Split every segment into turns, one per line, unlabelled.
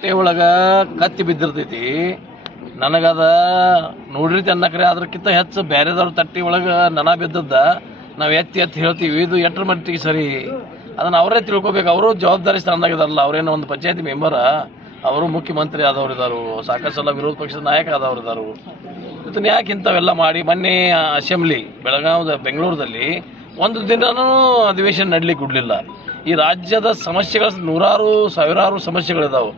ತಟ್ಟೆ ಒಳಗೆ ಕತ್ತಿ ಬಿದ್ದಿರ್ತೈತಿ. ನನಗದ ನೋಡಿರ್ತಿ ಅನ್ನಕ್ರೆ ಅದ್ರಕ್ಕಿಂತ ಹೆಚ್ಚು ಬೇರೆದವ್ರ ತಟ್ಟಿ ಒಳಗ ನನ ಬಿದ್ದದ್ದ ನಾವು ಎತ್ತಿ ಎತ್ತಿ ಹೇಳ್ತೀವಿ, ಇದು ಎಟ್ರ ಮಟ್ಟಿಗೆ ಸರಿ? ಅದನ್ನ ಅವರೇ ತಿಳ್ಕೊಬೇಕು. ಅವರು ಜವಾಬ್ದಾರಿ ಸ್ಥಾನದಾಗಿದಾರಲ್ಲ ಅವ್ರೇನೋ ಒಂದು ಪಂಚಾಯತಿ ಮೆಂಬರ, ಅವರು ಮುಖ್ಯಮಂತ್ರಿ ಆದವ್ರು ಇದಾರು ಸಾಕಷ್ಟು ವಿರೋಧ ಪಕ್ಷದ ನಾಯಕ ಆದವ್ರು ಇದಾರು. ಇದನ್ನ ಯಾಕೆ ಇಂಥವೆಲ್ಲ ಮಾಡಿ? ಮೊನ್ನೆ ಅಸೆಂಬ್ಲಿ, ಬೆಳಗಾವದ, ಬೆಂಗಳೂರದಲ್ಲಿ ಒಂದು ದಿನನೂ ಅಧಿವೇಶನ ನಡ್ಲಿಕ್ಕೆ ಕೊಡಲಿಲ್ಲ ಈ ರಾಜ್ಯದ ಸಮಸ್ಯೆಗಳ ನೂರಾರು, ಸಾವಿರಾರು ಸಮಸ್ಯೆಗಳಿದಾವೆ.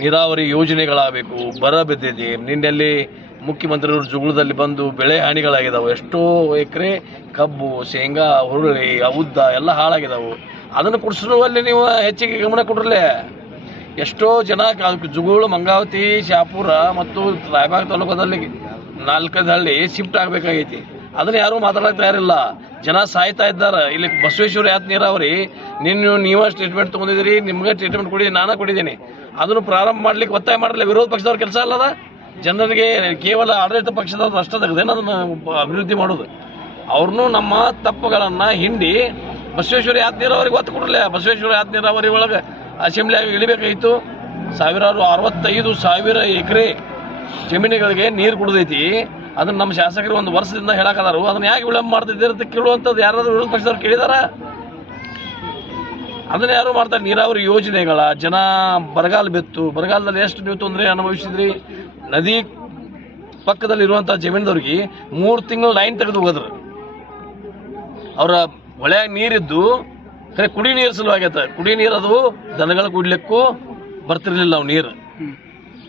ನೀರಾವರಿ ಯೋಜನೆಗಳಾಗಬೇಕು, ಬರ ಬಿದ್ದಿದೆ. ನಿನ್ನೆಲ್ಲಿ ಮುಖ್ಯಮಂತ್ರಿಯವರು ಜುಗುಳದಲ್ಲಿ ಬಂದು ಬೆಳೆ ಹಾನಿಗಳಾಗಿದ್ದಾವೆ ಎಷ್ಟೋ ಎಕರೆ ಕಬ್ಬು, ಶೇಂಗಾ, ಹುರುಳಿ, ಉದ್ದ ಎಲ್ಲ ಹಾಳಾಗಿದ್ದಾವೆ ಅದನ್ನು ಕುಡಿಸುವಲ್ಲಿ ನೀವು ಹೆಚ್ಚಿಗೆ ಗಮನ ಕೊಡ್ರಲೇ. ಎಷ್ಟೋ ಜನ ಜುಗುಳು, ಮಂಗಾವತಿ, ಶಾಪುರ ಮತ್ತು ರಾಯಬಾಗ್ ತಾಲೂಕದಲ್ಲಿ ನಾಲ್ಕೈದು ಹಳ್ಳಿ ಶಿಫ್ಟ್ ಆಗಬೇಕಾಗೈತಿ. ಅದನ್ನು ಯಾರೂ ಮಾತಾಡೋಕೆ ತಯಾರಿಲ್ಲ. ಜನ ಸಾಯ್ತಾ ಇದ್ದಾರೆ. ಇಲ್ಲಿ ಬಸವೇಶ್ವರ ಯಾತ್ ನೀರಾವರಿ ನಿನ್ನ ನೀವ ಟ್ರೀಟ್ಮೆಂಟ್ ತೊಗೊಂಡಿದ್ದೀರಿ, ನಿಮ್ಗೆ ಟ್ರೀಟ್ಮೆಂಟ್ ಕೊಡಿ, ನಾನು ಕೊಟ್ಟಿದ್ದೀನಿ ಅದನ್ನು ಪ್ರಾರಂಭ ಮಾಡ್ಲಿಕ್ಕೆ ಒತ್ತಾಯ ಮಾಡಲಿಲ್ಲ ವಿರೋಧ ಪಕ್ಷದವ್ರ ಕೆಲಸ ಅಲ್ಲದ? ಜನರಿಗೆ ಕೇವಲ ಆಡಳಿತ ಪಕ್ಷದವ್ರು ಅಷ್ಟೇ ತೆಗೆದೇನು ಅದನ್ನು ಅಭಿವೃದ್ಧಿ ಮಾಡೋದು. ಅವ್ರನ್ನೂ ನಮ್ಮ ತಪ್ಪುಗಳನ್ನು ಹಿಂಡಿ ಬಸವೇಶ್ವರ ಯಾತ್ ನೀರಾವರಿಗೆ ಒತ್ತು ಕೊಡಲ್ಲ ಬಸವೇಶ್ವರ ಯಾತ್ ನೀರಾವರಿ ಒಳಗೆ ಅಸೆಂಬ್ಲಿಯಾಗಿ ಇಳಿಬೇಕಾಗಿತ್ತು ಸಾವಿರಾರು ಅರವತ್ತೈದು ಸಾವಿರ ಎಕರೆ ಜಮೀನುಗಳಿಗೆ ನೀರು ಕುಡ್ದೈತಿ. ಅದನ್ನ ನಮ್ಮ ಶಾಸಕರು ಒಂದು ವರ್ಷದಿಂದ ಹೇಳಕದಾರು. ಅದನ್ನ ಯಾಕೆ ವಿಳಂಬ ಮಾಡ್ತಿದ್ದೀರಿ ಅಂತ ಕೇಳುವಂಥದ್ದು ಯಾರಾದರೂ ವಿರೋಧ ಪಕ್ಷದವ್ರು ಕೇಳಿದಾರ? ಅದನ್ನ ಯಾರು ಮಾಡ್ತಾರೆ? ನೀರಾವರಿ ಯೋಜನೆಗಳ, ಜನ ಬರಗಾಲ ಬಿತ್ತು. ಬರಗಾಲದಲ್ಲಿ ಎಷ್ಟು ನೀವು ತೊಂದರೆ ಅನುಭವಿಸಿದ್ರಿ? ನದಿ ಪಕ್ಕದಲ್ಲಿ ಇರುವಂಥ ಜಮೀನದವ್ರಿಗೆ ಮೂರು ತಿಂಗಳು ಲೈನ್ ತೆಗೆದು ಹೋದ್ರು ಅವರ ಹೊಳೆಯಾಗ ನೀರಿದ್ದು ಖರೆ ಕುಡಿ ನೀರು ಸಲುವಾಗೈತೆ ಕುಡಿ ನೀರು ಅದು ದನಗಳು ಕುಡಿಲಿಕ್ಕೂ ಬರ್ತಿರ್ಲಿಲ್ಲ ಅವು ನೀರು.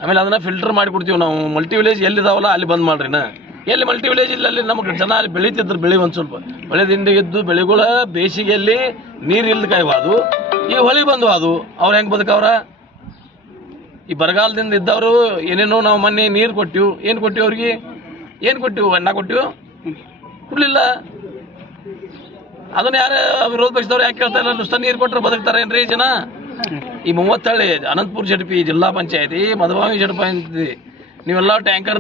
ಆಮೇಲೆ ಅದನ್ನ ಫಿಲ್ಟರ್ ಮಾಡಿ ಕೊಡ್ತೀವಿ ನಾವು. ಮಲ್ಟಿ ವಿಲೇಜ್ ಎಲ್ಲಿದಾವಲ್ಲ ಅಲ್ಲಿ ಬಂದ್ ಮಾಡ್ರಿ ನಾ ಎಲ್ಲಿ ಮಲ್ಟಿ ವಿಲೇಜ್ ಇಲ್ಲ ಅಲ್ಲಿ ನಮಗೆ ಜನ ಅಲ್ಲಿ ಬೆಳೀತಿದ್ರು ಬೆಳಿ ಒಂದು ಸ್ವಲ್ಪ. ದಿಂಡಿ ಇದ್ದು ಬೆಳೆಗಳ ಬೇಸಿಗೆಯಲ್ಲಿ ನೀರು ಇಲ್ದ ಕಾಯ್ವಾದು ಈ ಹೊಲಿ ಬಂದು ಅದು ಅವ್ರು ಹೆಂಗೆ ಬದುಕವ್ರ? ಈ ಬರಗಾಲದಿಂದ ಇದ್ದವರು ಏನೇನೋ ನಾವು ಮೊನ್ನೆ ನೀರು ಕೊಟ್ಟಿವು. ಏನು ಕೊಟ್ಟಿವಿ ಅವ್ರಿಗೆ? ಏನು ಕೊಟ್ಟಿವು? ಅನ್ನ ಕೊಟ್ಟಿವು? ಕೊಡಲಿಲ್ಲ. ಅದನ್ನ ಯಾರು ವಿರೋಧ ಪಕ್ಷದವ್ರು ಯಾಕೆ ಕೇಳ್ತಾ ಇಲ್ಲ? ನೀರು ಕೊಟ್ಟರೆ ಬದುಕ್ತಾರೆ ಏನ್ರಿ ಜನ? ಈ ಮೂವತ್ತಳ್ಳಿ ಅನಂತಪುರ ಜಡ್ಪಿ ಜಿಲ್ಲಾ ಪಂಚಾಯತಿ ಮಧುಬಾವಿ ಜಡ್ ಪಂಚಾಯತಿ ನೀವೆಲ್ಲ ಟ್ಯಾಂಕರ್